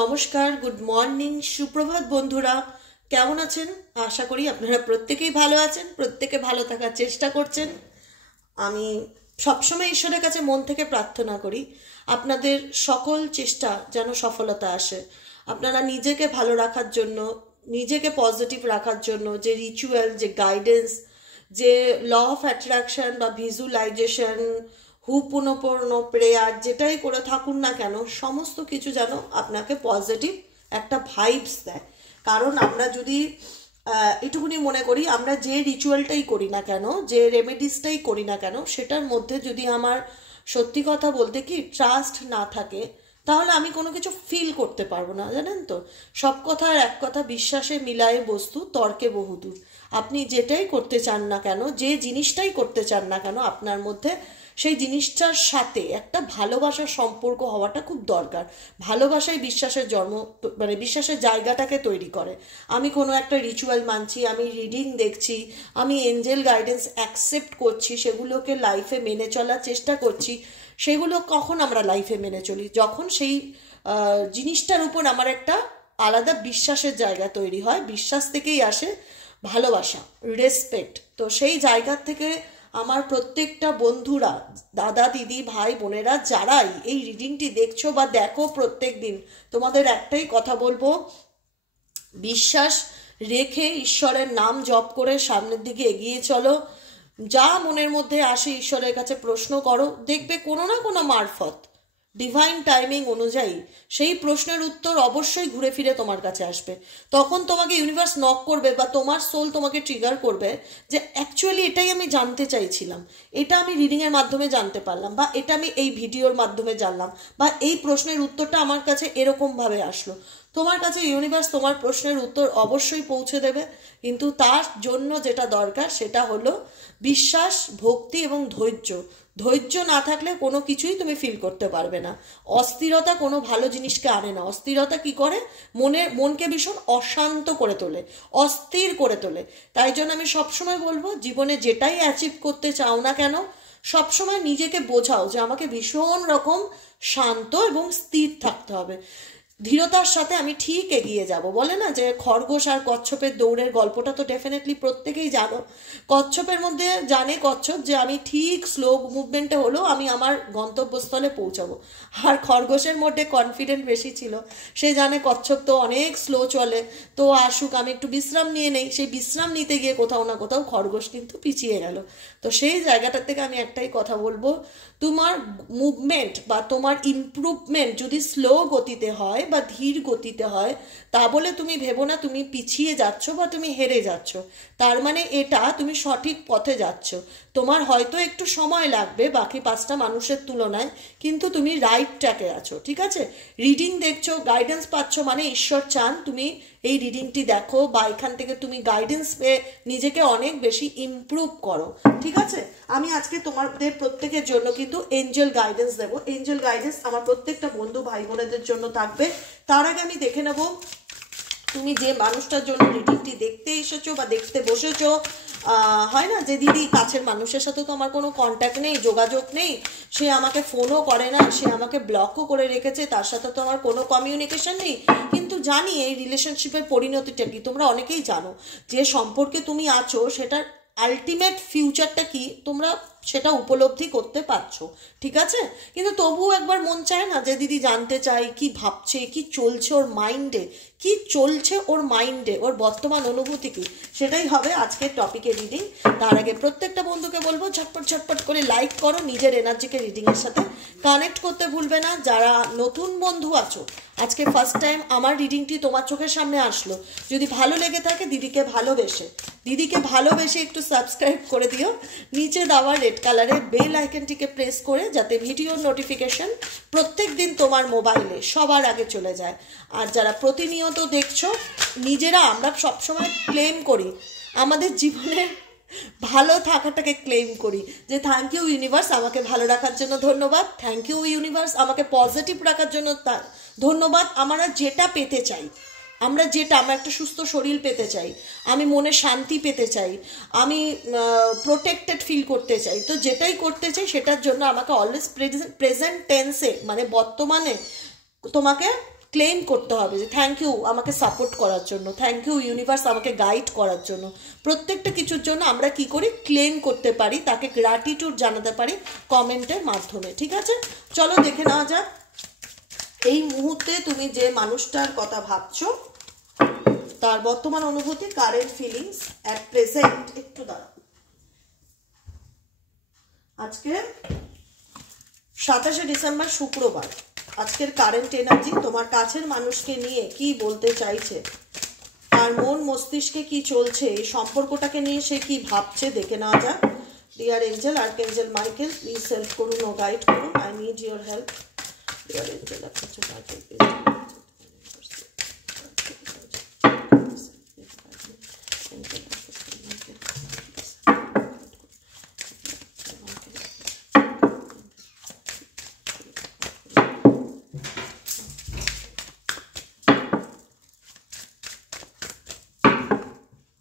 নমস্কার, good morning, সুপ্রভাত বন্ধুরা। কেমন আছেন? আশা করি আপনারা প্রত্যেকেই ভালো আছেন, প্রত্যেকে ভালো থাকার চেষ্টা করছেন। আমি সবসময় ঈশ্বরের কাছে মন থেকে প্রার্থনা করি আপনাদের সকল চেষ্টা যেন সফলতা আসে। আপনারা নিজেকে ভালো রাখার জন্য, নিজেকে পজিটিভ রাখার জন্য যে রিচুয়াল, যে গাইডেন্স, যে ল অফ অ্যাট্রাকশন বা ভিজুয়ালাইজেশন, হুপোনোপোনো প্রেয়ার, যেটাই করে থাকুন না কেন, সমস্ত কিছু যেন আপনাকে পজিটিভ একটা ভাইবস দেয়। কারণ আমরা যদি এটুকুনি মনে করি, আমরা যে রিচুয়ালটাই করি না কেন, যে রেমেডিসটাই করি না কেন, সেটার মধ্যে যদি আমার সত্যি কথা বলতে কি ট্রাস্ট না থাকে, তাহলে আমি কোনো কিছু ফিল করতে পারবো না। জানেন তো, সব কথার এক কথা, বিশ্বাসে মিলায়ে বস্তু তর্কে বহুদূর। আপনি যেটাই করতে চান না কেন, যে জিনিসটাই করতে চান না কেন, আপনার মধ্যে সেই জিনিসটার সাথে একটা ভালোবাসার সম্পর্ক হওয়াটা খুব দরকার। ভালোবাসাই বিশ্বাসের জন্ম, মানে বিশ্বাসের জায়গাটাকে তৈরি করে। আমি কোনো একটা রিচুয়াল মানছি, আমি রিডিং দেখছি, আমি এঞ্জেল গাইডেন্স অ্যাকসেপ্ট করছি, সেগুলোকে লাইফে মেনে চলার চেষ্টা করছি। সেগুলো কখন আমরা লাইফে মেনে চলি? যখন সেই জিনিসটার উপর আমার একটা আলাদা বিশ্বাসের জায়গা তৈরি হয়। বিশ্বাস থেকেই আসে ভালোবাসা, রেসপেক্ট। তো সেই জায়গার থেকে আমার প্রত্যেকটা বন্ধুরা, দাদা দিদি ভাই বোনেরা, যারাই এই রিডিংটি দেখছো বা দেখো প্রত্যেক দিন, তোমাদের একটাই কথা বলবো, বিশ্বাস রেখে ঈশ্বরের নাম জপ করে সামনের দিকে এগিয়ে চলো। যা মনের মধ্যে আসে ঈশ্বরের কাছে প্রশ্ন করো, দেখবে কোনো না কোনো মারফত, ডিভাইন টাইমিং অনুযায়ী সেই প্রশ্নের উত্তর অবশ্যই ঘুরে ফিরে তোমার কাছে আসবে। তখন তোমাকে ইউনিভার্স নক করবে বা তোমার সোল তোমাকে ট্রিগার করবে যে অ্যাকচুয়ালি এটাই আমি জানতে চাইছিলাম, এটা আমি রিডিংয়ের মাধ্যমে জানতে পারলাম, বা এটা আমি এই ভিডিওর মাধ্যমে জানলাম, বা এই প্রশ্নের উত্তরটা আমার কাছে এরকমভাবে আসলো। তোমার কাছে ইউনিভার্স তোমার প্রশ্নের উত্তর অবশ্যই পৌঁছে দেবে, কিন্তু তার জন্য যেটা দরকার সেটা হলো বিশ্বাস, ভক্তি এবং ধৈর্য। ধৈর্য না থাকলে কোনো কিছুই তুমি ফিল করতে পারবে না। অস্থিরতা কোনো ভালো জিনিসকে আনে না। অস্থিরতা কি করে? মনকে ভীষণ অশান্ত করে তোলে, অস্থির করে তোলে। তাই জন্য আমি সবসময় বলবো, জীবনে যেটাই অ্যাচিভ করতে চাও না কেন, সবসময় নিজেকে বোঝাও যে আমাকে ভীষণ রকম শান্ত এবং স্থির থাকতে হবে। ধীরতার সাথে আমি ঠিক এগিয়ে যাব। বলে না যে খরগোশ আর কচ্ছপের দৌড়ের গল্পটা তো ডেফিনেটলি প্রত্যেকেই জানো। কচ্ছপের মধ্যে জানে কচ্ছপ যে আমি ঠিক স্লো মুভমেন্টে হলেও আমি আমার গন্তব্যস্থলে পৌঁছাবো। আর খরগোশের মধ্যে কনফিডেন্ট বেশি ছিল, সে জানে কচ্ছপ তো অনেক স্লো চলে, তো আসুক, আমি একটু বিশ্রাম নিয়ে নেই। সেই বিশ্রাম নিতে গিয়ে কোথাও না কোথাও খরগোশ কিন্তু পিছিয়ে গেল। তো সেই জায়গাটা থেকে আমি একটাই কথা বলবো, তোমার মুভমেন্ট বা তোমার ইমপ্রুভমেন্ট যদি স্লো গতিতে হয় বা ধীর গতিতে হয়, তা বলে তুমি ভেবো না তুমি পিছিয়ে যাচ্ছ বা তুমি হেরে যাচ্ছ। তার মানে এটা তুমি সঠিক পথে যাচ্ছ। তোমার হয়তো একটু সময় লাগবে বাকি পাঁচটা মানুষের তুলনায়, কিন্তু তুমি রাইট ট্র্যাকে আছো। ঠিক আছে? রিডিং দেখছো, গাইডেন্স পাচ্ছ, মানে ঈশ্বর চান তুমি এই রিডিংটি দেখো বা এখান থেকে তুমি গাইডেন্স পেয়ে নিজেকে অনেক বেশি ইমপ্রুভ করো। ঠিক আছে? আমি আজকে তোমাদের প্রত্যেকের জন্য কিন্তু এঞ্জেল গাইডেন্স দেবো। এঞ্জেল গাইডেন্স আমার প্রত্যেকটা বন্ধু ভাই বোনেদের জন্য থাকবে। তার আগে আমি দেখে নেব তুমি যে মানুষটার জন্য রিডিংটি দেখতে এসেছো বা দেখতে বসেছো। হয় না যে দিদি, কাছের মানুষের সাথে তো আমার কোনো কন্ট্যাক্ট নেই, যোগাযোগ নেই, সে আমাকে ফোনও করে না, সে আমাকে ব্লকও করে রেখেছে, তার সাথে তো আমার কোনো কমিউনিকেশন নেই, কিন্তু জানি এই রিলেশনশিপের পরিণতিটা কি। তোমরা অনেকেই জানো যে সম্পর্কে তুমি আছো সেটার আলটিমেট ফিউচারটা কি, তোমরা সেটা উপলব্ধি করতে পারছো। ঠিক আছে? কিন্তু তবুও একবার মন চায় না যে দিদি জানতে চাই কি ভাবছে, কি চলছে ওর মাইন্ডে, কি চলছে ওর মাইন্ডে, ওর বর্তমান অনুভূতি কি। সেটাই হবে আজকের টপিকের রিডিং। তার আগে প্রত্যেকটা বন্ধুকে বলবো ঝটপট ঝটপট করে লাইক করো, নিজের এনার্জিকে রিডিংয়ের সাথে কানেক্ট করতে ভুলবে না। যারা নতুন বন্ধু আছো, আজকে ফার্স্ট টাইম আমার রিডিংটি তোমার চোখের সামনে আসলো, যদি ভালো লেগে থাকে দিদিকে ভালোবেসে একটু সাবস্ক্রাইব করে দিও। নিচে দেওয়া রেড কালারের বেল আইকনটিকে প্রেস করে, যাতে ভিডিওর নোটিফিকেশন প্রত্যেক দিন তোমার মোবাইলে সবার আগে চলে যায়। আর যারা প্রতিনিয়ত দেখছো, নিজেরা আমরা সবসময় ক্লেম করি আমাদের জীবনের ভালো থাকাটাকে ক্লেম করি যে থ্যাংক ইউ ইউনিভার্স আমাকে ভালো রাখার জন্য ধন্যবাদ, থ্যাংক ইউ ইউনিভার্স আমাকে পজিটিভ রাখার জন্য ধন্যবাদ। আমরা যেটা পেতে চাই, আমরা একটা সুস্থ শরীর পেতে চাই, আমি মনে শান্তি পেতে চাই, আমি প্রোটেক্টেড ফিল করতে চাই, তো যেটাই করতে চাই সেটার জন্য আমাকে অলওয়েজ প্রেজেন্ট টেন্সে, মানে বর্তমানে তোমাকে ক্লেম করতে হবে যে থ্যাংক ইউ আমাকে সাপোর্ট করার জন্য, থ্যাংক ইউ ইউনিভার্স আমাকে গাইড করার জন্য। প্রত্যেকটা কিছুর জন্য আমরা কি করি, ক্লেম করতে পারি, তাকে গ্র্যাটিটিউড জানাতে পারি কমেন্টের মাধ্যমে। ঠিক আছে, চলো দেখে নেওয়া যাক এই মুহূর্তে তুমি যে মানুষটার কথা ভাবছো তার বর্তমান অনুভূতি, কারেন্ট ফিলিংস অ্যাট প্রেজেন্ট। একটু দাঁড়াও, আজকে 27শে ডিসেম্বর শুক্রবার, আজকের কারেন্ট এনার্জি তোমার কাছের মানুষকে নিয়ে কি বলতে চাইছে, তার মন মস্তিষ্কে কি চলছে, এই সম্পর্কটাকে নিয়ে সে কি ভাবছে দেখে নেওয়া যাক। Dear angel, archangel Michael, please help করুন ও গাইড করুন, I need your help. Dear angel, archangel Michael,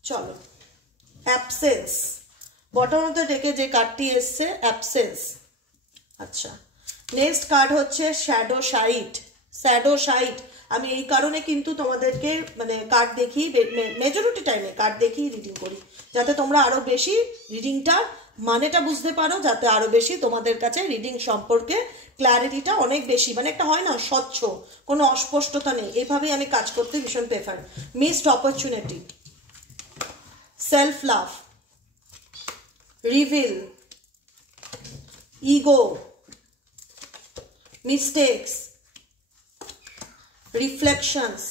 চলো অ্যাবসেন্স, বটম অফ দ্য ডেকে যে কার্ডটি এসছে অ্যাবসেন্স। আচ্ছা, নেক্সট কার্ড হচ্ছে শ্যাডো সাইড। শ্যাডো সাইড আমি এই কারণে কিন্তু তোমাদেরকে মানে কার্ড দেখি, মেজরিটি টাইমে কার্ড দেখি রিডিং করি, যাতে তোমরা আরো বেশি রিডিংটা মানেটা বুঝতে পারো, যাতে আরো বেশি তোমাদের কাছে রিডিং সম্পর্কে ক্ল্যারিটিটা অনেক বেশি, মানে একটা হয় না স্বচ্ছ, কোনো অস্পষ্টতা নেই, এইভাবেই আমি কাজ করতে ভীষণ prefer. Missed opportunity, self love, reveal, ego, mistakes, reflections,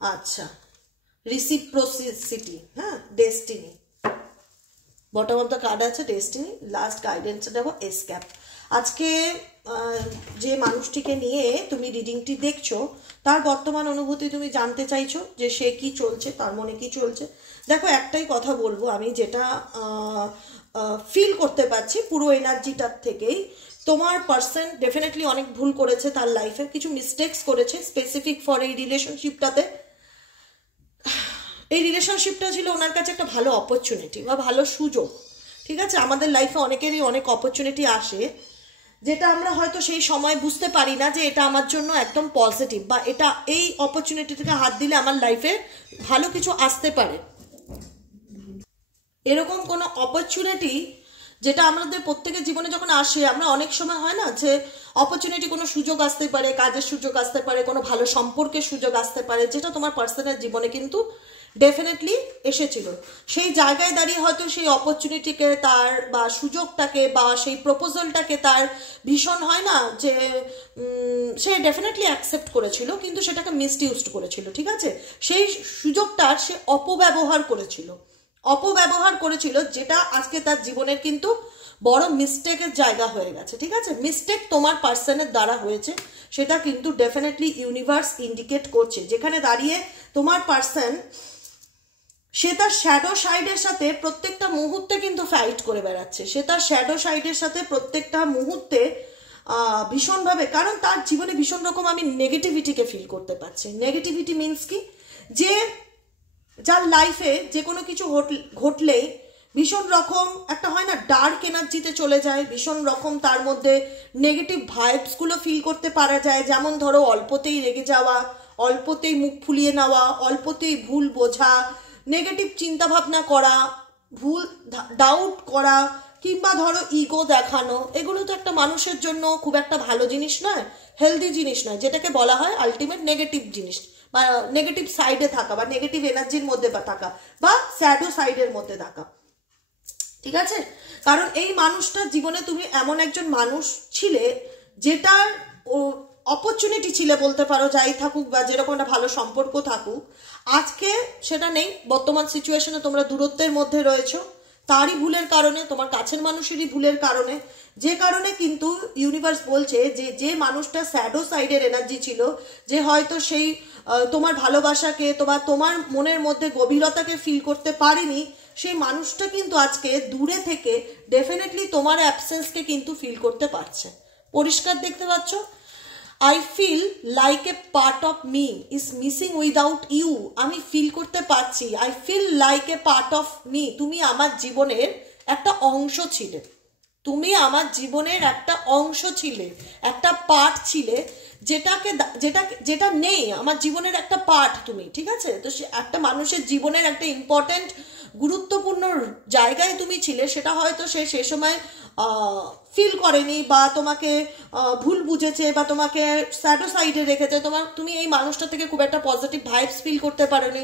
আচ্ছা রিসিপ্রোসিটি, হ্যাঁ destiny, bottom of the card আছে ডেস্টিনি, লাস্ট গাইডেন্স দেবো এসক্যাপ। আজকে যে মানুষটিকে নিয়ে তুমি রিডিংটি দেখছো তার বর্তমান অনুভূতি তুমি জানতে চাইছো যে সে কি চলছে, তার মনে কি চলছে। দেখো একটাই কথা বলবো আমি, যেটা ফিল করতে পারছি পুরো এনার্জিটার থেকেই, তোমার পার্সন ডেফিনেটলি অনেক ভুল করেছে, তার লাইফে কিছু মিস্টেক্স করেছে স্পেসিফিক ফর এই রিলেশনশিপটাতে। এই রিলেশনশিপটা ছিল ওনার কাছে একটা ভালো অপরচুনিটি বা ভালো সুযোগ। ঠিক আছে, আমাদের লাইফে অনেকেরই অনেক অপরচুনিটি আসে যেটা আমরা হয়তো সেই সময় বুঝতে পারি না যে এটা আমার জন্য একদম পজিটিভ, বা এটা এই অপরচুনিটি থেকে হাত দিলে আমার লাইফে ভালো কিছু আসতে পারে। এরকম কোনো অপরচুনিটি যেটা আমাদের প্রত্যেকের জীবনে যখন আসে, আমরা অনেক সময় হয় না যে অপরচুনিটি, কোনো সুযোগ আসতে পারে, কাজের সুযোগ আসতে পারে, কোনো ভালো সম্পর্কের সুযোগ আসতে পারে, যেটা তোমার পার্সোনাল জীবনে কিন্তু ডেফিনেটলি এসেছিল। সেই জায়গায় দাঁড়িয়ে হয়তো সেই অপরচুনিটিকে তার বা সুযোগটাকে বা সেই প্রপোজালটাকে তার ভীষণ হয় না যে সে ডেফিনেটলি অ্যাকসেপ্ট করেছিল, কিন্তু সেটাকে মিসইউজড করেছিল। ঠিক আছে, সেই সুযোগটার সে অপব্যবহার করেছিল, যেটা আজকে তার জীবনের কিন্তু বড় মিস্টেকের জায়গা হয়ে গেছে। ঠিক আছে, মিস্টেক তোমার পার্সনের দ্বারা হয়েছে, সেটা কিন্তু ডেফিনেটলি ইউনিভার্স ইন্ডিকেট করছে। যেখানে দাঁড়িয়ে তোমার পার্সন সে তার শ্যাডো সাইডের সাথে প্রত্যেকটা মুহূর্তে কিন্তু ফাইট করে বেড়াচ্ছে, সে তার শ্যাডো সাইডের সাথে প্রত্যেকটা মুহূর্তে ভীষণভাবে, কারণ তার জীবনে ভীষণ রকম আমি নেগেটিভিটিকে ফিল করতে পারছি। নেগেটিভিটি মিনস কি, যে যার লাইফে যে কোনো কিছু ঘটলেই ভীষণ রকম একটা হয় না ডার্ক এনার্জিতে চলে যায়, ভীষণ রকম তার মধ্যে নেগেটিভ ভাইবসগুলো ফিল করতে পারা যায়। যেমন ধরো অল্পতেই রেগে যাওয়া, অল্পতেই মুখ ফুলিয়ে নেওয়া, অল্পতেই ভুল বোঝা, নেগেটিভ চিন্তাভাবনা করা, ভুল ডাউট করা, কিংবা ধরো ইগো দেখানো, এগুলো তো একটা মানুষের জন্য খুব একটা ভালো জিনিস নয়, হেলদি জিনিস নয়, যেটাকে বলা হয় আলটিমেট নেগেটিভ জিনিস বা নেগেটিভ সাইডে থাকা বা নেগেটিভ এনার্জির মধ্যে থাকা বা স্যাডো সাইডের মধ্যে থাকা। ঠিক আছে, কারণ এই মানুষটার জীবনে তুমি এমন একজন মানুষ ছিলে যেটার অপরচুনিটি ছিলে বলতে পারো, যাই থাকুক বা যেরকম একটা ভালো সম্পর্ক থাকুক, আজকে সেটা নেই। বর্তমান সিচুয়েশনে তোমরা দূরত্বের মধ্যে রয়েছো, তারই ভুলের কারণে, তোমার কাছের মানুষেরই ভুলের কারণে, যে কারণে কিন্তু ইউনিভার্স বলছে যে যে মানুষটা স্যাডো সাইডের এনার্জি ছিল, যে হয়তো সেই তোমার ভালোবাসাকে তোমার মনের মধ্যে গভীরতাকে ফিল করতে পারেনি, সেই মানুষটা কিন্তু আজকে দূরে থেকে ডেফিনেটলি তোমার অ্যাবসেন্সকে কিন্তু ফিল করতে পারছে। পরিষ্কার দেখতে পাচ্ছ, I feel like a part of me is missing without you. আমি ফিল করতে পারছি, I feel like a part of me, তুমি আমার জীবনের একটা অংশ ছিলে, তুমি আমার জীবনের একটা অংশ ছিলে, একটা পার্ট ছিলে, যেটাকে যেটা যেটা নেই আমার জীবনের একটা পার্ট তুমি, ঠিক আছে? তো সে একটা মানুষের জীবনের একটা ইম্পর্ট্যান্ট গুরুত্বপূর্ণ জায়গায় তুমি ছিলে, সেটা হয়তো সে সময় ফিল করেনি, বা তোমাকে ভুল বুঝেছে, বা তোমাকে স্যাডো সাইডে রেখেছে, তুমি এই মানুষটা থেকে খুব একটা পজিটিভ ভাইবস ফিল করতে পারোনি।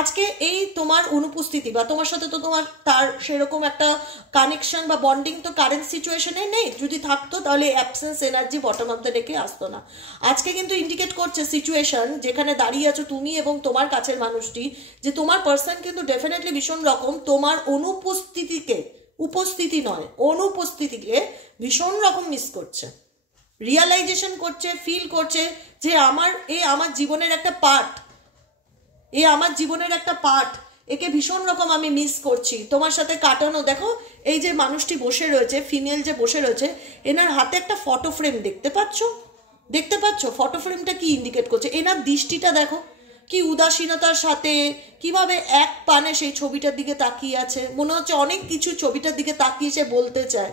আজকে এই তোমার অনুপস্থিতি, বা তোমার সাথে তো তোমার তার সেরকম একটা কানেকশন বা বন্ডিং তো কারেন্ট সিচুয়েশনে নেই, যদি থাকতো তাহলে absence energy bottom of the ডেকে আসতো না। আজকে কিন্তু ইন্ডিকেট করছে সিচুয়েশন যেখানে দাঁড়িয়ে আছো তুমি এবং তোমার কাছের মানুষটি, যে তোমার পার্সন কিন্তু ডেফিনেটলি ভীষণ রকম তোমার উপস্থিতি নয়, অনুপস্থিতিকে ভীষণ রকম মিস করছে, রিয়ালাইজেশন করছে, ফিল করছে যে আমার জীবনের একটা পার্ট, একে ভীষণ রকম আমি মিস করছি। তোমার সাথে কাটানো, দেখো এই যে মানুষটি বসে রয়েছে, ফিমেল যে বসে রয়েছে, এনার হাতে একটা ফটো ফ্রেম দেখতে পাচ্ছ? ফটো ফ্রেমটা কি ইন্ডিকেট করছে? এনার দৃষ্টিটা দেখো কি উদাসীনতার সাথে, কিভাবে এক পানে সেই ছবিটার দিকে তাকিয়ে আছে, মনে হচ্ছে অনেক কিছু ছবিটার দিকে তাকিয়ে সে বলতে চায়।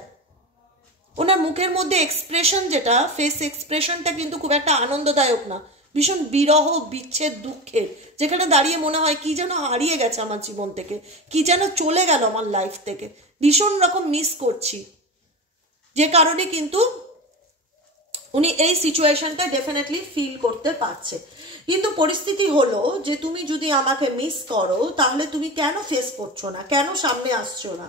ওনার মুখের মধ্যে এক্সপ্রেশন, যেটা ফেস এক্সপ্রেশনটা কিন্তু খুব একটা আনন্দদায়ক না, ভীষণ বিরহ, বিচ্ছেদ, দুঃখের, যেখানে দাঁড়িয়ে মনে হয় কি যেন হারিয়ে গেছে আমার জীবন থেকে, কি যেন চলে গেল আমার লাইফ থেকে, ভীষণ রকম মিস করছি। যে কারণে কিন্তু উনি এই সিচুয়েশনটা ডেফিনেটলি ফিল করতে পারছে। কিন্তু পরিস্থিতি হলো যে তুমি যদি আমাকে মিস করো, তাহলে তুমি কেন ফেস করছো না, কেন সামনে আসছো না?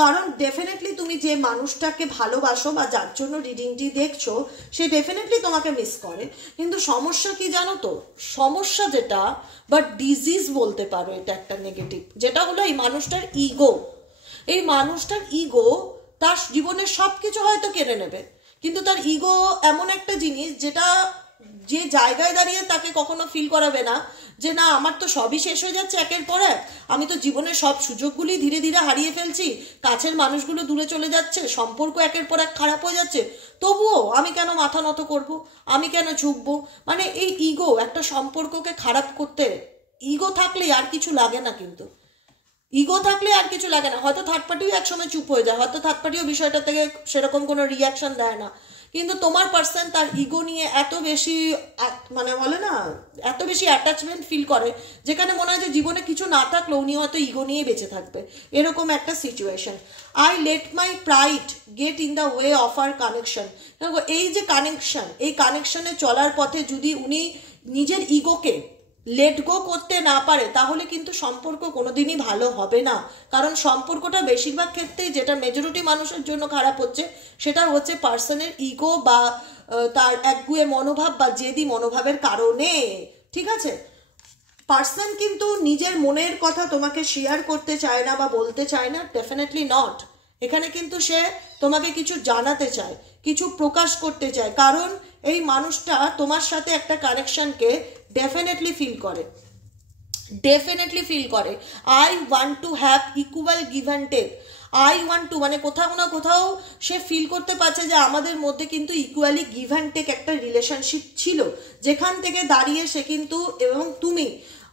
কারণ ডেফিনেটলি তুমি যে মানুষটাকে ভালোবাসো বা যার জন্য রিডিংটি দেখছো, সে ডেফিনেটলি তোমাকে মিস করে। কিন্তু সমস্যা কি জানো তো? সমস্যা যেটা, বা ডিজিজ বলতে পারো, এটা একটা নেগেটিভ, যেটা হলো এই মানুষটার ইগো। এই মানুষটার ইগো তার জীবনের সব কিছু হয়তো কেড়ে নেবে, কিন্তু তার ইগো এমন একটা জিনিস যেটা যে জায়গায় দাঁড়িয়ে তাকে কখনো ফিল করাবে না যে না, আমার তো সবই শেষ হয়ে যাচ্ছে একের পর এক, আমি তো জীবনের সব সুযোগগুলি ধীরে ধীরে হারিয়ে ফেলছি, কাছের মানুষগুলো দূরে চলে যাচ্ছে, সম্পর্ক একের পর এক খারাপ হয়ে যাচ্ছে, তবুও আমি কেন মাথা নত করব, আমি কেন ঝুঁকবো? মানে এই ইগো একটা সম্পর্ককে খারাপ করতে, ইগো থাকলে আর কিছু লাগে না, কিন্তু ইগো থাকলে আর কিছু লাগে না। হয়তো থার্ড পার্টিও একসময় চুপ হয়ে যায়, হয়তো থার্ড পার্টিও বিষয়টা থেকে সেরকম কোনো রিয়াকশন দেয় না, কিন্তু তোমার পার্সন তার ইগো নিয়ে এত বেশি, মানে বলে না, এত বেশি অ্যাটাচমেন্ট ফিল করে, যেখানে মনে হয় যে জীবনে কিছু না থাকলেও উনি হয়তো ইগো নিয়ে বেঁচে থাকবে, এরকম একটা situation. I let my pride get in the way of our connection. এই যে কানেকশন, এই কানেকশনে চলার পথে যদি উনি নিজের ইগোকে লেট গো করতে না পারে, তাহলে কিন্তু সম্পর্ক কোনোদিনই ভালো হবে না। কারণ সম্পর্কটা বেশিরভাগ ক্ষেত্রেই, যেটা মেজরিটি মানুষের জন্য খারাপ হচ্ছে, সেটা হচ্ছে পার্সনের ইগো বা তার একগুয়ে মনোভাব বা জেদি মনোভাবের কারণে, ঠিক আছে? পার্সন কিন্তু নিজের মনের কথা তোমাকে শেয়ার করতে চায় না বা বলতে চায় না, ডেফিনেটলি নট। এখানে কিন্তু সে তোমাকে কিছু জানাতে চায়, কিছু প্রকাশ করতে চায়, কারণ এই মানুষটা তোমার সাথে একটা কানেকশনকে ডেফিনেটলি ফিল করে। I want to have equal give and take. I want to, মানে কোথাও না কোথাও সে ফিল করতে পারছে যে আমাদের মধ্যে কিন্তু ইকুয়ালি গিভ অ্যান্ড টেক একটা রিলেশনশিপ ছিল, যেখান থেকে দাঁড়িয়ে সে কিন্তু, এবং তুমি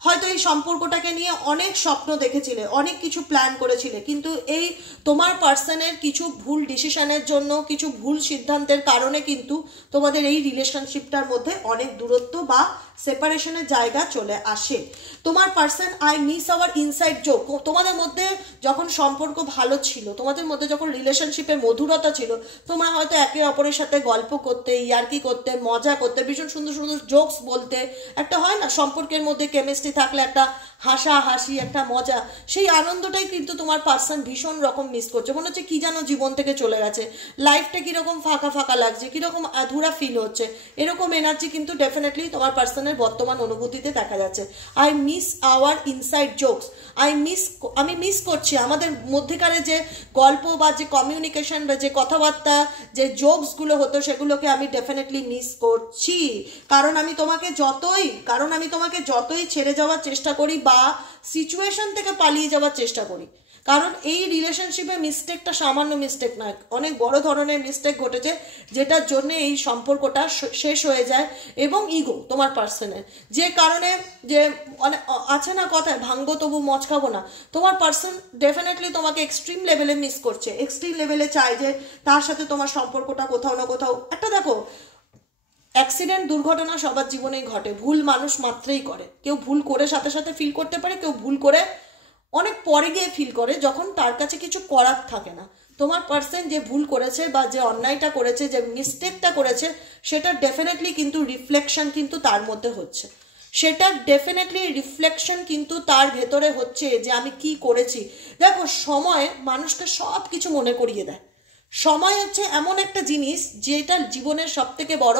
হয়তো এই সম্পর্কটাকে নিয়ে অনেক স্বপ্ন দেখেছিলে, অনেক কিছু প্ল্যান করেছিলে, কিন্তু এই তোমার পার্সনের কিছু ভুল ডিসিশনের জন্য, কিছু ভুল সিদ্ধান্তের কারণে কিন্তু তোমাদের এই রিলেশনশিপটার মধ্যে অনেক দূরত্ব বা সেপারেশনের জায়গা চলে আসে। তোমার person I miss hour inside joke. তোমাদের মধ্যে যখন সম্পর্ক ভালো ছিল, তোমাদের মধ্যে যখন রিলেশনশিপে মধুরতা ছিল, তোমরা হয়তো একে অপরের সাথে গল্প করতে, ইয়ার্কি করতে, মজা করতে, ভীষণ সুন্দর সুন্দর জোকস বলতে, একটা হয় না সম্পর্কের মধ্যে কেমিস্ট্রি থাকলে একটা হাসাহাসি, একটা মজা, সেই আনন্দটাই কিন্তু তোমার পার্সন ভীষণ রকম মিস করছে। মনে হচ্ছে কি যেন জীবন থেকে চলে গেছে, লাইফটা কিরকম ফাঁকা ফাঁকা লাগছে, কিরকম আধুরা ফিল হচ্ছে, এরকম এনার্জি কিন্তু ডেফিনেটলি তোমার পার্সনের বর্তমান অনুভূতিতে দেখা যাচ্ছে। I miss hour inside jokes. আমি মিস করছি আমাদের মধ্যেকার যে গল্প বা যে কমিউনিকেশন বা যে কথাবার্তা, যে জোকসগুলো হতো, সেগুলোকে আমি ডেফিনেটলি মিস করছি। কারণ আমি তোমাকে যতই ছেড়ে যাওয়ার চেষ্টা করি বা সিচুয়েশন থেকে পালিয়ে যাওয়ার চেষ্টা করি, কারণ এই রিলেশনশিপে মিস্টেকটা সামান্য মিস্টেক নয়, অনেক বড় ধরনের মিস্টেক ঘটেছে, যেটার জন্য এই সম্পর্কটা শেষ হয়ে যায়। এবং ইগো তোমার পার্সনের, যে কারণে যে অনেক আছে না কথায়, ভাঙবো তবু মচকাবো না, তোমার পার্সন ডেফিনেটলি তোমাকে এক্সট্রিম লেভেলে মিস করছে, এক্সট্রিম লেভেলে চায় যে তার সাথে তোমার সম্পর্কটা কোথাও না কোথাও একটা, দেখো অ্যাক্সিডেন্ট দুর্ঘটনা সবার জীবনেই ঘটে, ভুল মানুষ মাত্রই করে। কেউ ভুল করে সাথে সাথে ফিল করতে পারে, কেউ ভুল করে অনেক পরে গিয়ে ফিল করে, যখন তার কাছে কিছু করার থাকে না। তোমার পার্সন যে ভুল করেছে বা যে অন্যায়টা করেছে, যে মিস্টেকটা করেছে, সেটা ডেফিনেটলি কিন্তু রিফ্লেকশন কিন্তু তার মধ্যে হচ্ছে, সেটা ডেফিনেটলি রিফ্লেকশন কিন্তু তার ভেতরে হচ্ছে যে আমি কি করেছি। দেখো সময় মানুষকে সব কিছু মনে করিয়ে দেয়। সময় হচ্ছে এমন একটা জিনিস যেটা জীবনের সব থেকে বড়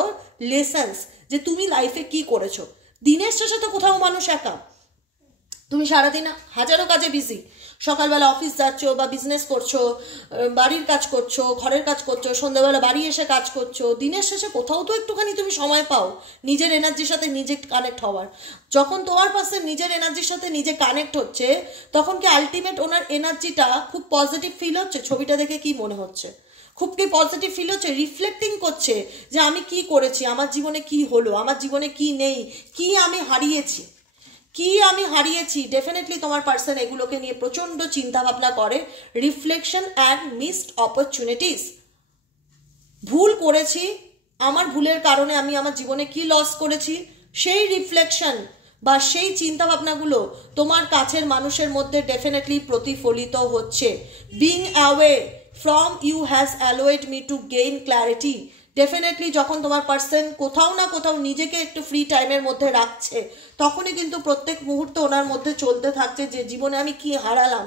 লেসেন্স, যে তুমি লাইফে কি করেছো। দিনের শেষে তো কোথাও মানুষ একা, তুমি সারাদিন হাজারো কাজে বিজি, সকালবেলা অফিস যাচ্ছ বা বিজনেস করছো, বাড়ির কাজ করছো, ঘরের কাজ করছো, সন্ধ্যাবেলা বাড়ি এসে কাজ করছো, দিনের শেষে কোথাও তো একটুখানি তুমি সময় পাও নিজের এনার্জির সাথে নিজে কানেক্ট হওয়ার। যখন তোমার পাশে নিজের এনার্জির সাথে নিজে কানেক্ট হচ্ছে, তখন কি আলটিমেট ওনার এনার্জিটা খুব পজিটিভ ফিল হচ্ছে? ছবিটা দেখে কি মনে হচ্ছে? খুব কি পজিটিভ ফিল হচ্ছে? রিফ্লেক্টিং করছে যে আমি কি করেছি, আমার জীবনে কি হলো, আমার জীবনে কি নেই, কি আমি হারিয়েছি, কি আমি হারিয়েছি। ডেফিনেটলি তোমার পার্সন এগুলোকে নিয়ে প্রচন্ড চিন্তা ভাবনা করে। রিফ্লেকশন অ্যান্ড মিসড অপরচুনিটিস, ভুল করেছি, আমার ভুলের কারণে আমি আমার জীবনে কি লস করেছি, সেই রিফ্লেকশন বা সেই চিন্তা ভাবনাগুলো তোমার কাছের মানুষের মধ্যে ডেফিনেটলি প্রতিফলিত হচ্ছে। Being away from you has allowed me to gain clarity. Definitely যখন তোমার পার্সন কোথাও না কোথাও নিজেকে একটু ফ্রি টাইমের মধ্যে রাখছে, তখনই কিন্তু প্রত্যেক মুহূর্তে ওনার মধ্যে চলতে থাকছে যে জীবনে আমি কি হারালাম,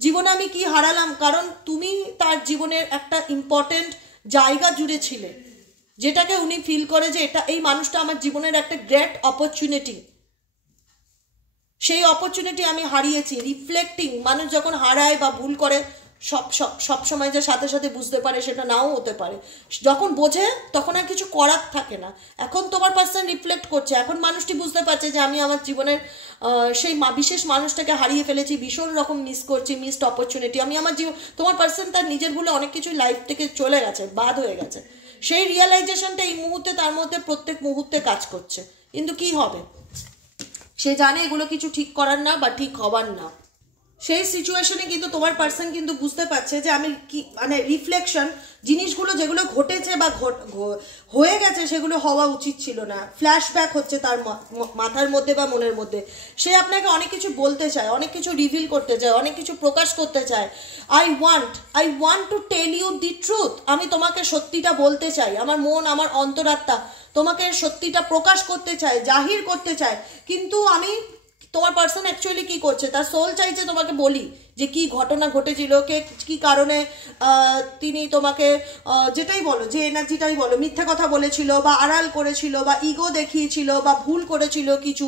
জীবনে আমি কি হারালাম। কারণ তুমি তার জীবনের একটা ইম্পর্টেন্ট জায়গা জুড়ে ছিলে, যেটাকে উনি ফিল করে যে এটা, এই মানুষটা আমার জীবনের একটা গ্রেট অপরচুনিটি, সেই অপরচুনিটি আমি হারিয়েছি। রিফ্লেক্টিং, মানুষ যখন হারায় বা ভুল করে সব সময় যে সাথে সাথে বুঝতে পারে সেটা নাও হতে পারে। যখন বোঝে তখন আর কিছু করার থাকে না। এখন তোমার পার্সন রিফ্লেক্ট করছে, এখন মানুষটি বুঝতে পারছে যে আমি আমার জীবনের সেই বিশেষ মানুষটাকে হারিয়ে ফেলেছি, ভীষণ রকম মিস করছি, মিসড অপরচুনিটি। আমি আমার তোমার পার্সন তার নিজের ভুলে অনেক কিছু লাইফ থেকে চলে গেছে, বাদ হয়ে গেছে। সেই রিয়েলাইজেশনটা এই মুহূর্তে তার মধ্যে প্রত্যেক মুহূর্তে কাজ করছে। কিন্তু কি হবে, সে জানে এগুলো কিছু ঠিক করার না বা ঠিক হবার না। সেই সিচুয়েশনে কিন্তু তোমার পার্সন কিন্তু বুঝতে পারছে যে আমি কি, মানে রিফ্লেকশন, জিনিসগুলো যেগুলো ঘটেছে বা হয়ে গেছে সেগুলো হওয়া উচিত ছিল না। ফ্ল্যাশব্যাক হচ্ছে তার মাথার মধ্যে বা মনের মধ্যে। সে আপনাকে অনেক কিছু বলতে চায়, অনেক কিছু রিভিল করতে চায়, অনেক কিছু প্রকাশ করতে চায়। I want to tell you the truth. আমি তোমাকে সত্যিটা বলতে চাই, আমার মন, আমার অন্তরাত্মা তোমাকে সত্যিটা প্রকাশ করতে চায়, জাহির করতে চায়। কিন্তু তোমার পার্সন অ্যাকচুয়ালি কি করছে, তার সোল চাইছে তোমাকে বলি যে কি ঘটনা ঘটেছিল, কে কি কারণে তিনি তোমাকে যেটাই বলো, যে এনার্জিটাই বলো, মিথ্যা কথা বলেছিল বা আড়াল করেছিল বা ইগো দেখিয়েছিল বা ভুল করেছিল কিছু,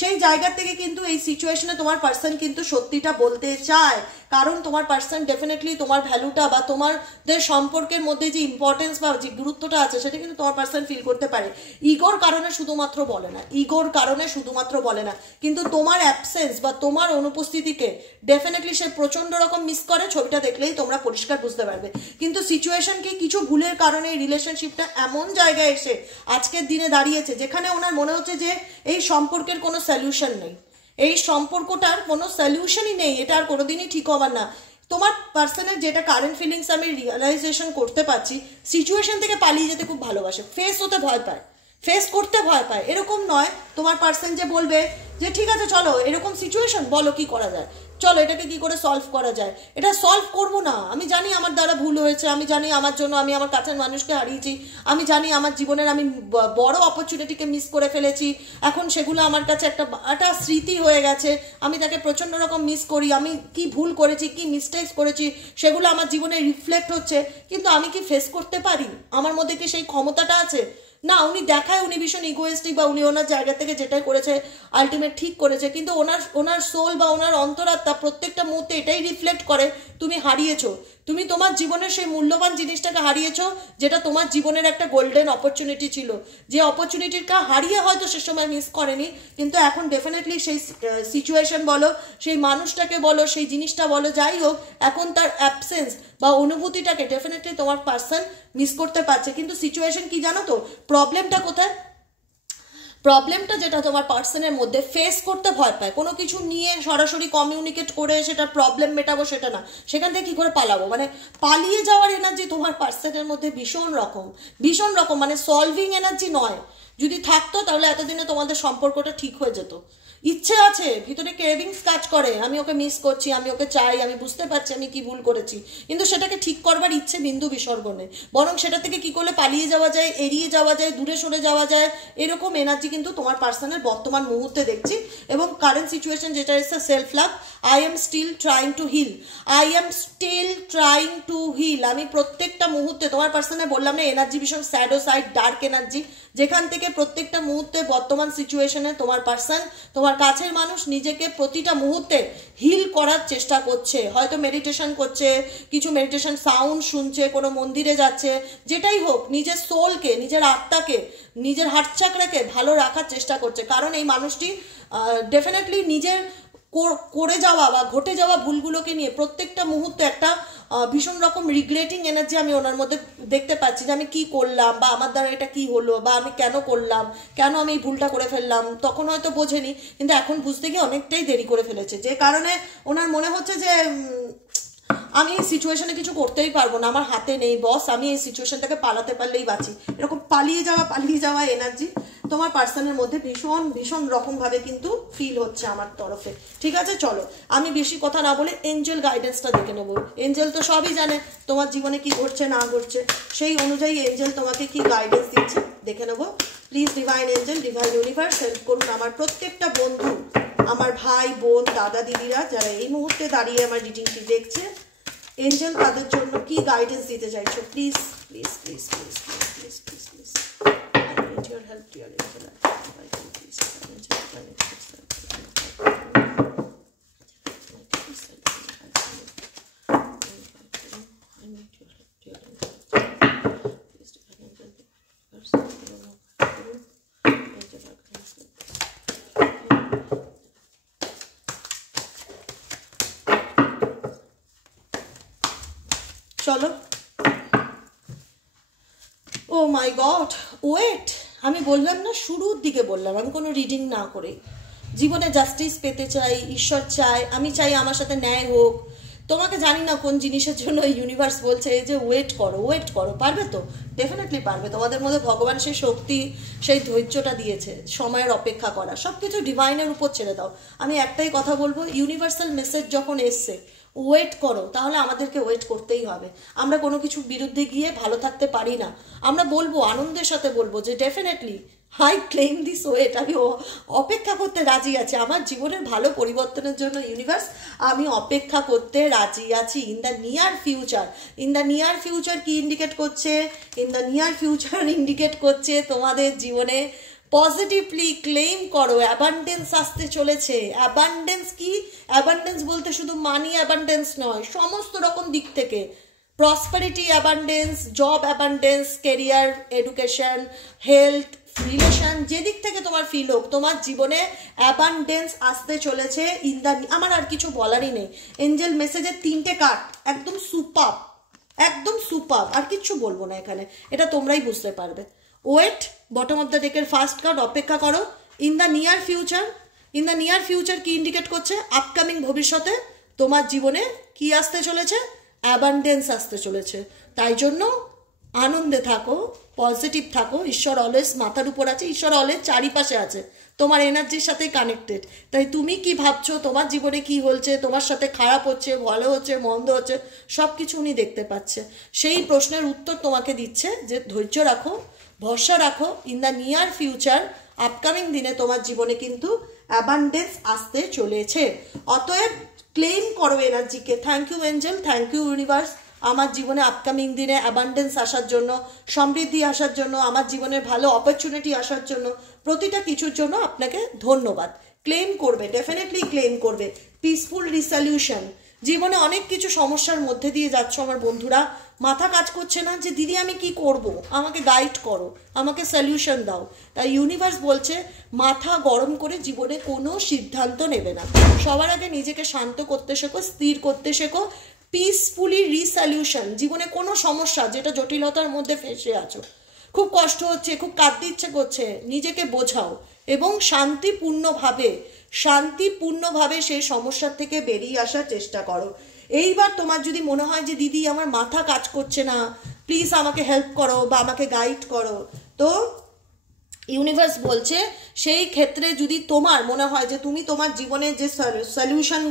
সেই জায়গা থেকে কিন্তু এই সিচুয়েশনে তোমার পার্সন কিন্তু সত্যিটা বলতে চায়। কারণ তোমার পার্সন ডেফিনেটলি তোমার ভ্যালুটা বা তোমাদের সম্পর্কের মধ্যে যে ইম্পর্টেন্স বা যে গুরুত্বটা আছে সেটা কিন্তু তোমার পার্সন ফিল করতে পারে। ইগোর কারণে শুধুমাত্র বলে না, ইগোর কারণে শুধুমাত্র বলে না, কিন্তু তোমার অ্যাবসেন্স বা তোমার অনুপস্থিতিকে ডেফিনেটলি সে প্রচন্ড রকম মিস করে। ছবিটা দেখলেই তোমরা পরিষ্কার বুঝতে পারবে। কিন্তু সিচুয়েশনকে কিছু ভুলের কারণে এই রিলেশনশিপটা এমন জায়গায় এসে আজকের দিনে দাঁড়িয়েছে যেখানে ওনার মনে হচ্ছে যে এই সম্পর্কের কোনো সলিউশন নেই, এই সম্পর্কটার কোনো সলিউশনই নেই, এটা আর কোনোদিনই ঠিক হবার না। তোমার পার্সনের যেটা কারেন্ট ফিলিংস আমি রিয়েলাইজেশন করতে পারছি, সিচুয়েশন থেকে পালিয়ে যেতে খুব ভালোবাসে, ফেস হতে ভয় পায়, ফেস করতে ভয় পায়। এরকম নয় তোমার পার্সন যে বলবে যে ঠিক আছে চলো এরকম সিচুয়েশন, বলো কি করা যায়, চলো এটাকে কি করে সলভ করা যায়। এটা সলভ করবো না, আমি জানি আমার দ্বারা ভুল হয়েছে, আমি জানি আমার জন্য আমি আমার কাছের মানুষকে হারিয়েছি, আমি জানি আমার জীবনের আমি বড় অপরচুনিটিকে মিস করে ফেলেছি, এখন সেগুলো আমার কাছে একটা স্মৃতি হয়ে গেছে, আমি তাকে প্রচণ্ড রকম মিস করি, আমি কি ভুল করেছি, কি মিস্টেক্স করেছি সেগুলো আমার জীবনে রিফ্লেক্ট হচ্ছে। কিন্তু আমি কি ফেস করতে পারি, আমার মধ্যে কি সেই ক্ষমতাটা আছে? না, উনি দেখায় উনি ভীষণ ইগোয়েস্টিক বা উনি ওনার জায়গা থেকে যেটাই করেছে আলটিমেট ঠিক করেছে, কিন্তু ওনার সোল বা ওনার অন্তরাত্মা প্রত্যেকটা মুহূর্তে এটাই রিফ্লেক্ট করে তুমি হারিয়েছো, তুমি তোমার জীবনের সেই মূল্যবান জিনিসটাকে হারিয়েছো, যেটা তোমার জীবনের একটা গোল্ডেন অপরচুনিটি ছিল, যে অপরচুনিটিটা হারিয়ে হয়তো সে সময় মিস করেনি, কিন্তু এখন ডেফিনেটলি সেই সিচুয়েশন বলো, সেই মানুষটাকে বলো, সেই জিনিসটা বলো, যাই হোক, এখন তার অ্যাবসেন্স বা অনুভূতিটাকে ডেফিনেটলি তোমার পার্সন মিস করতে পারছে। কিন্তু সিচুয়েশন কি জানো তো, প্রবলেমটা কোথায়? প্রবলেমটা যেটা তোমার পার্সনের মধ্যে ফেস করতে ভয় পায়, কোনো কিছু নিয়ে সরাসরি কমিউনিকেট করে সেটা প্রবলেম মেটাবো সেটা না, সেখান থেকে কী করে পালাবো, মানে পালিয়ে যাওয়ার এনার্জি তোমার পার্সনের মধ্যে ভীষণ রকম, মানে সলভিং এনার্জি নয়। যদি থাকতো তাহলে এতদিনে তোমাদের সম্পর্কটা ঠিক হয়ে যেত। ইচ্ছে আছে, ভিতরে ক্রেভিংস কাজ করে, আমি ওকে মিস করছি, আমি ওকে চাই, আমি বুঝতে পারছি আমি কি ভুল করেছি, কিন্তু সেটাকে ঠিক করবার ইচ্ছে বিন্দু বিসর্গ নেই, বরং সেটা থেকে কি করলে পালিয়ে যাওয়া যায়, এড়িয়ে যাওয়া যায়, দূরে সরে যাওয়া যায়, এরকম এনার্জি কিন্তু তোমার পার্সনের বর্তমান মুহূর্তে দেখছি। এবং কারেন্ট সিচুয়েশন যেটা এসছে self love, I am still trying to heal, আমি প্রত্যেকটা মুহূর্তে তোমার পার্সনে বললাম না এনার্জি ভীষণ স্যাডো সাইড, ডার্ক এনার্জি, যেখান থেকে প্রত্যেকটা মুহূর্তে বর্তমান সিচুয়েশনে তোমার পার্সন, তোমার কাছের মানুষ নিজেকে প্রতিটা মুহূর্তে হিল করার চেষ্টা করছে, হয়তো মেডিটেশন করছে, কিছু মেডিটেশন সাউন্ড শুনছে, কোনো মন্দিরে যাচ্ছে, যেটাই হোক, নিজের সোলকে, নিজের আত্মাকে, নিজের হার্ট চাকরাকে ভালো রাখার চেষ্টা করছে। কারণ এই মানুষটি ডেফিনেটলি নিজের করে যাওয়া বা ঘটে যাওয়া ভুলগুলোকে নিয়ে প্রত্যেকটা মুহূর্তে একটা ভীষণ রকম রিগ্রেটিং এনার্জি আমি ওনার মধ্যে দেখতে পাচ্ছি, যে আমি কি করলাম, বা আমার দ্বারা এটা কি হলো, বা আমি কেন করলাম, কেন আমি এই ভুলটা করে ফেললাম। তখন হয়তো বোঝেনি, কিন্তু এখন বুঝতে গিয়ে অনেকটাই দেরি করে ফেলেছে, যে কারণে ওনার মনে হচ্ছে যে আমি এই সিচুয়েশনে কিছু করতেই পারবো না, আমার হাতে নেই বস, আমি এই সিচুয়েশন থেকে পালাতে পারলেই বাঁচি, এরকম পালিয়ে যাওয়া এনার্জি তোমার পার্সনের মধ্যে ভীষণ রকমভাবে কিন্তু ফিল হচ্ছে আমার তরফে। ঠিক আছে, চলো আমি বেশি কথা না বলে এঞ্জেল গাইডেন্সটা দেখে নেবো। এঞ্জেল তো সবই জানে তোমার জীবনে কি ঘটছে না ঘটছে, সেই অনুযায়ী এঞ্জেল তোমাকে কি গাইডেন্স দিচ্ছে দেখে নেবো। Please divine Angel, divine universe help করুন আমার প্রত্যেকটা বন্ধু, আমার ভাই বোন, দাদা দিদিরা যারা এই মুহূর্তে দাঁড়িয়ে আমার রিডিংটি দেখছে, এঞ্জেল তাদের জন্য কি গাইডেন্স দিতে চাইছো, please please please please please please please I need your help, dear angel. চলো, ও মাই গড, ওয়েট, আমি বললাম না শুরুর দিকে বললাম, আমি কোনো রিডিং না করে জীবনে জাস্টিস পেতে চাই, ঈশ্বর চাই, আমি চাই আমার সাথে ন্যায় হোক। তোমাকে জানি না কোন জিনিসের জন্য ইউনিভার্স বলছে এই যে ওয়েট করো, পারবে তো? ডেফিনেটলি পারবে, তোমাদের মধ্যে ভগবান সেই শক্তি, সেই ধৈর্যটা দিয়েছে, সময়ের অপেক্ষা করা, সব কিছু ডিভাইনের উপর ছেড়ে দাও। আমি একটাই কথা বলবো, ইউনিভার্সাল মেসেজ যখন এসছে ওয়েট করো, তাহলে আমাদেরকে ওয়েট করতেই হবে। আমরা কোনো কিছু বিরুদ্ধে গিয়ে ভালো থাকতে পারি না, আমরা বলবো, আনন্দের সাথে বলবো যে definitely I claim this wait, আমি অপেক্ষা করতে রাজি আছি আমার জীবনের ভালো পরিবর্তনের জন্য। ইউনিভার্স, আমি অপেক্ষা করতে রাজি আছি। ইন দ্য নিয়ার ফিউচার কি ইন্ডিকেট করছে? In the near future indicate করছে তোমাদের জীবনে পজিটিভলি ক্লেম করো, অ্যাবান্ডেন্স আসতে চলেছে। অ্যাবান্ডেন্স কি? অ্যাবান্ডেন্স বলতে শুধু মানি অ্যাবান্ডেন্স নয়, সমস্ত রকম দিক থেকে prosperity abundance, job abundance, career, education, health, relation, যেদিক থেকে তোমার ফিল হোক, তোমার জীবনে অ্যাবান্ডেন্স আসতে চলেছে। আমার আর কিছু বলারই নেই। এঞ্জেল মেসেজের 3টে কার্ড একদম সুপার, আর কিচ্ছু বলবো না এখানে, এটা তোমরাই বুঝতে পারবে। ওয়েট, বটম অফ দ্য ডেকের ফার্স্ট কার্ড, অপেক্ষা করো। ইন দ্য নিয়ার ফিউচার কি ইন্ডিকেট করছে? আপকামিং ভবিষ্যতে তোমার জীবনে কি আসতে চলেছে? অ্যাবান্ডেন্স আসতে চলেছে। তাই জন্য আনন্দে থাকো, পজিটিভ থাকো, ঈশ্বর অলওয়েজ মাথার উপর আছে, ঈশ্বর অলওয়েজ চারিপাশে আছে, তোমার এনার্জির সাথে কানেক্টেড। তাই তুমি কি ভাবছো, তোমার জীবনে কি হচ্ছে, তোমার সাথে খারাপ হচ্ছে, ভালো হচ্ছে, মন্দ হচ্ছে, সব কিছু উনি দেখতে পাচ্ছে। সেই প্রশ্নের উত্তর তোমাকে দিচ্ছে যে ধৈর্য রাখো, ভরসা রাখো। In the near future, upcoming দিনে তোমার জীবনে কিন্তু অ্যাবান্ডেন্স আসতে চলেছে। অতএব ক্লেম করো এনার্জিকে। Thank you angel, thank you universe, আমার জীবনে আপকামিং দিনে অ্যাবান্ডেন্স আসার জন্য, সমৃদ্ধি আসার জন্য, আমার জীবনে ভালো অপরচুনিটি আসার জন্য, প্রতিটা কিছুর জন্য আপনাকে ধন্যবাদ। ক্লেম করবে, ডেফিনেটলি ক্লেম করবে। Peaceful resolution. জীবনে অনেক কিছু সমস্যার মধ্যে দিয়ে যাচ্ছ আমার বন্ধুরা, মাথা কাজ করছে না যে দিদি আমি কি করব, আমাকে গাইড করো, আমাকে সলিউশন দাও। তাই ইউনিভার্স বলছে মাথা গরম করে জীবনে কোনো সিদ্ধান্ত নেবে না। সবার আগে নিজেকে শান্ত করতে শেখো, স্থির করতে শেখো। Peacefully resolution. জীবনে কোনো সমস্যা যেটা জটিলতার মধ্যে ফেঁসে আছো, খুব কষ্ট হচ্ছে, খুব কাঁদতে ইচ্ছে করছে, নিজেকে বোঝাও এবং শান্তিপূর্ণভাবে সেই সমস্যার থেকে বেরিয়ে আসার চেষ্টা করো। এইবার তোমার যদি মনে হয় যে দিদি আমার মাথা কাজ করছে না, প্লিজ আমাকে হেল্প করো বা আমাকে গাইড করো, তো ইউনিভার্স বলছে সেই ক্ষেত্রে যদি তোমার মনে হয় যে তুমি তোমার জীবনে যে সলিউশন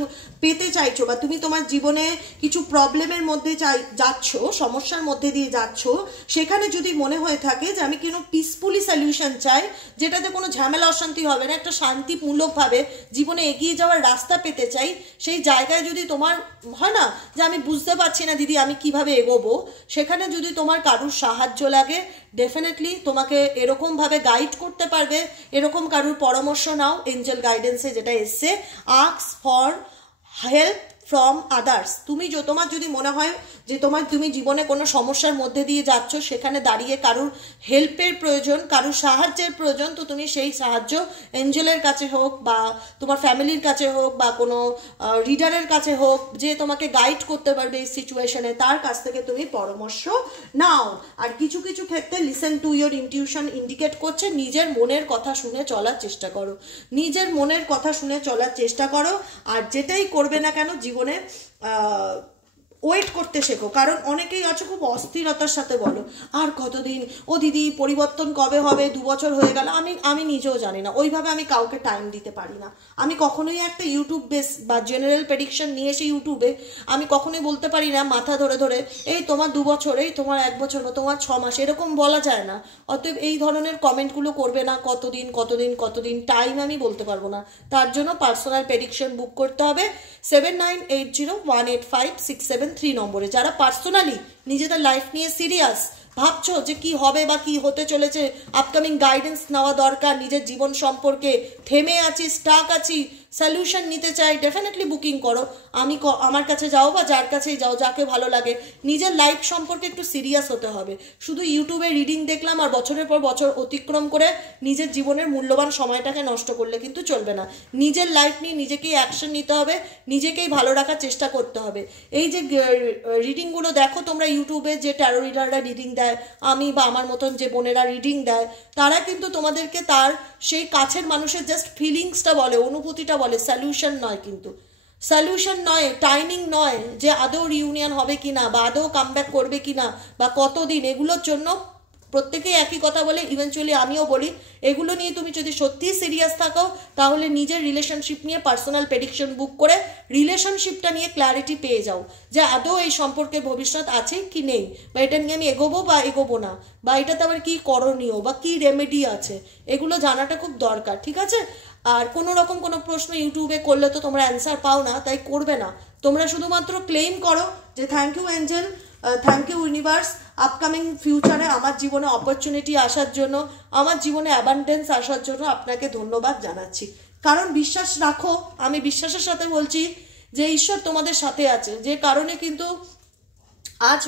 পেতে চাইছো বা তুমি তোমার জীবনে কিছু প্রবলেমের মধ্যে যাচ্ছ, সমস্যার মধ্যে দিয়ে যাচ্ছ, সেখানে যদি মনে হয়ে থাকে যে আমি কোনো পিসফুলি সলিউশন চাই, যেটাতে কোনো ঝামেলা অশান্তি হবে না, একটা শান্তিমূলকভাবে জীবনে এগিয়ে যাওয়ার রাস্তা পেতে চাই, সেই জায়গায় যদি তোমার হয় না যে আমি বুঝতে পারছি না দিদি আমি কিভাবে এগোবো, সেখানে যদি তোমার কারুর সাহায্য লাগে, ডেফিনেটলি তোমাকে এরকমভাবে গাইড করতে পারবে, এরকম কারুর পরামর্শ নাও। এঞ্জেল গাইডেন্সে যেটা এসছে, ask for help from others. তোমার যদি মনে হয় যে তুমি জীবনে কোনো সমস্যার মধ্যে দিয়ে যাচ্ছ, সেখানে দাঁড়িয়ে কারুর হেল্পের প্রয়োজন, কারুর সাহায্যের প্রয়োজন, তো তুমি সেই সাহায্য এঞ্জেলের কাছে হোক বা তোমার ফ্যামিলির কাছে হোক বা কোনো রিডারের কাছে হোক, যে তোমাকে গাইড করতে পারবে এই সিচুয়েশনে, তার কাছ থেকে তুমি পরামর্শ নাও। আর কিছু কিছু ক্ষেত্রে listen to your intuition indicate করছে নিজের মনের কথা শুনে চলার চেষ্টা করো, নিজের মনের কথা শুনে চলার চেষ্টা করো। আর যেটাই করবে না কেন জীবনে ওয়েট করতে শেখো। কারণ অনেকেই আছে খুব অস্থিরতার সাথে বলো আর কতদিন, ও দিদি পরিবর্তন কবে হবে, 2 বছর হয়ে গেল। আমি নিজেও জানি না, ওইভাবে আমি কাউকে টাইম দিতে পারি না। আমি কখনোই একটা ইউটিউব বেস বা জেনারেল প্রেডিকশন নিয়ে এসে ইউটিউবে আমি কখনোই বলতে পারি না মাথা ধরে ধরে এই তোমার 2 বছর, এই তোমার 1 বছর, তোমার 6 মাস, এরকম বলা যায় না। অতএব এই ধরনের কমেন্টগুলো করবে না, কতদিন টাইম আমি বলতে পারবো না। তার জন্য পার্সোনাল প্রেডিকশন বুক করতে হবে 7980185673 নম্বরে। যারা পার্সোনালি নিজেদের লাইফ নিয়ে সিরিয়াস, ভাবছো যে কি হবে বা কি হতে চলেছে, আপকামিং গাইডেন্স নেওয়া দরকার, নিজের জীবন সম্পর্কে থেমে আছি, স্টাক আছি, সলিউশন নিতে চাই, ডেফিনেটলি বুকিং করো। আমার কাছে যাও বা যার কাছেই যাও, যাকে ভালো লাগে। নিজের লাইফ সম্পর্কে একটু সিরিয়াস হতে হবে। শুধু ইউটিউবে রিডিং দেখলাম আর বছরের পর বছর অতিক্রম করে নিজের জীবনের মূল্যবান সময়টাকে নষ্ট করলে কিন্তু চলবে না। নিজের লাইফ নিয়ে নিজেকেই অ্যাকশন নিতে হবে, নিজেকেই ভালো রাখার চেষ্টা করতে হবে। এই যে রিডিংগুলো দেখো তোমরা ইউটিউবে, যে ট্যারো রিডাররা রিডিং দেয়, আমি বা আমার মতন যে বোনেরা রিডিং দেয়, তারা কিন্তু তোমাদেরকে তার সেই কাছের মানুষের জাস্ট ফিলিংসটা বলে, অনুভূতিটা বলে, সলিউশন নয়। কিন্তু সলিউশন নয়, টাইমিং নয় যে আদৌ রিউনিয়ন হবে কিনা বা আদৌ কামব্যাক করবে কিনা বা কতদিন, এগুলোর জন্য প্রত্যেকেই একই কথা বলে। ইভেনচুয়ালি আমিও বলি, এগুলো নিয়ে তুমি যদি সত্যিই সিরিয়াস থাকো, তাহলে নিজের রিলেশনশিপ নিয়ে পার্সোনাল প্রেডিকশন বুক করে রিলেশনশিপটা নিয়ে ক্ল্যারিটি পেয়ে যাও যে আদৌ এই সম্পর্কে ভবিষ্যৎ আছে কি নেই, বা এটা নিয়ে আমি এগোবো বা এগোবো না, বা এটাতে আবার কি করণীয় বা কি রেমেডি আছে, এগুলো জানাটা খুব দরকার। ঠিক আছে? আর কোনো রকম কোনো প্রশ্ন ইউটিউবে করলে তো তোমরা অ্যান্সার পাও না, তাই করবে না। তোমরা শুধুমাত্র ক্লেম করো যে thank you angel, thank you universe, upcoming ফিউচারে আমার জীবনে অপরচুনিটি আসার জন্য, আমার জীবনে অ্যাবান্ডেন্স আসার জন্য আপনাকে ধন্যবাদ জানাচ্ছি। কারণ বিশ্বাস রাখো, আমি বিশ্বাসের সাথে বলছি যে ঈশ্বর তোমাদের সাথে আছে, যে কারণে কিন্তু আজ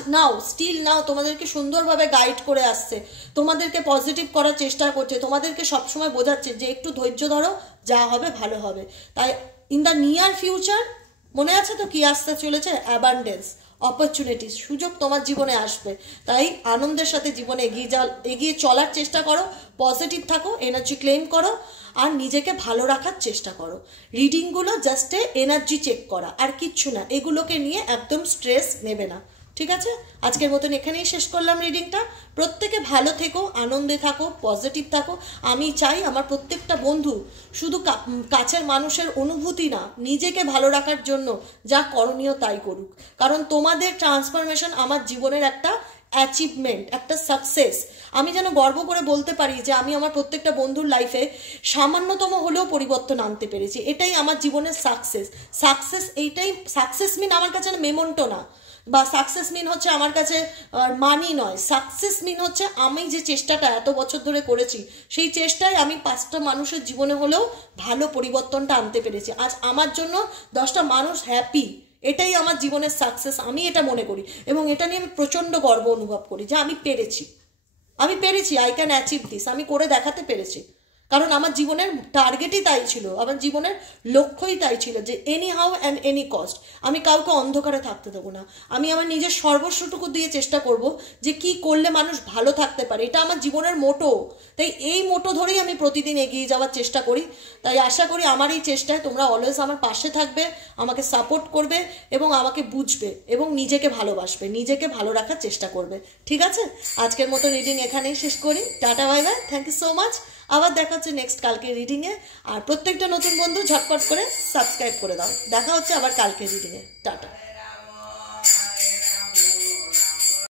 স্টিল নাও তোমাদেরকে সুন্দরভাবে গাইড করে আসছে, তোমাদেরকে পজিটিভ করার চেষ্টা করছে, তোমাদেরকে সবসময় বোঝাচ্ছে যে একটু ধৈর্য ধরো, যা হবে ভালো হবে। তাই ইন দ্য নিয়ার ফিউচার মনে আছে তো কি আসতে চলেছে? অ্যাবান্ডেন্স, অপরচুনিটিস, সুযোগ তোমার জীবনে আসবে। তাই আনন্দের সাথে জীবনে এগিয়ে চলার চেষ্টা করো, পজিটিভ থাকো, এনার্জি ক্লেম করো আর নিজেকে ভালো রাখার চেষ্টা করো। রিডিংগুলো জাস্ট এনার্জি চেক করা, আর কিচ্ছু না। এগুলোকে নিয়ে একদম স্ট্রেস নেবে না। ঠিক আছে? আজকের মতন এখানেই শেষ করলাম রিডিংটা। প্রত্যেকে ভালো থেকো, আনন্দে থাকো, পজিটিভ থাকো। আমি চাই আমার প্রত্যেকটা বন্ধু শুধু কাছের মানুষের অনুভূতি না, নিজেকে ভালো রাখার জন্য যা করণীয় তাই করুক। কারণ তোমাদের ট্রান্সফরমেশন আমার জীবনের একটা অ্যাচিভমেন্ট, একটা সাকসেস। আমি যেন গর্ব করে বলতে পারি যে আমি আমার প্রত্যেকটা বন্ধুর লাইফে সামান্যতম হলেও পরিবর্তন আনতে পেরেছি। এটাই আমার জীবনের সাকসেস। এইটাই সাকসেস মিন আমার কাছে মেমন্টো না, বা সাকসেস মিন হচ্ছে আমার কাছে মানি নয়, সাকসেস মিন হচ্ছে আমি যে চেষ্টাটা এত বছর ধরে করেছি সেই চেষ্টায় আমি 5টা মানুষের জীবনে হলেও ভালো পরিবর্তনটা আনতে পেরেছি। আজ আমার জন্য 10টা মানুষ হ্যাপি, এটাই আমার জীবনের সাকসেস, আমি এটা মনে করি এবং এটা নিয়ে আমি প্রচণ্ড গর্ব অনুভব করি যে আমি পেরেছি, আই ক্যান অ্যাচিভ দিস, আমি করে দেখাতে পেরেছি। কারণ আমার জীবনের টার্গেটই তাই ছিল, আমার জীবনের লক্ষ্যই তাই ছিল যে any how and any cost আমি কাউকে অন্ধকারে থাকতে দেবো না, আমি আমার নিজের সর্বস্বটুকু দিয়ে চেষ্টা করব যে কি করলে মানুষ ভালো থাকতে পারে, এটা আমার জীবনের মোটো। তাই এই মোটো ধরেই আমি প্রতিদিন এগিয়ে যাওয়ার চেষ্টা করি। তাই আশা করি আমার এই চেষ্টায় তোমরা অলওয়েজ আমার পাশে থাকবে, আমাকে সাপোর্ট করবে এবং আমাকে বুঝবে এবং নিজেকে ভালোবাসবে, নিজেকে ভালো রাখার চেষ্টা করবে। ঠিক আছে, আজকের মতো রিডিং এখানেই শেষ করি। Tata, bye bye, thank you so much. আবার দেখা হচ্ছে নেক্সট কালকের রিডিংয়ে। আর প্রত্যেকটা নতুন বন্ধু ঝটপট করে সাবস্ক্রাইব করে দাও। দেখা হচ্ছে আবার কালকের রিডিংয়ে। টাটা।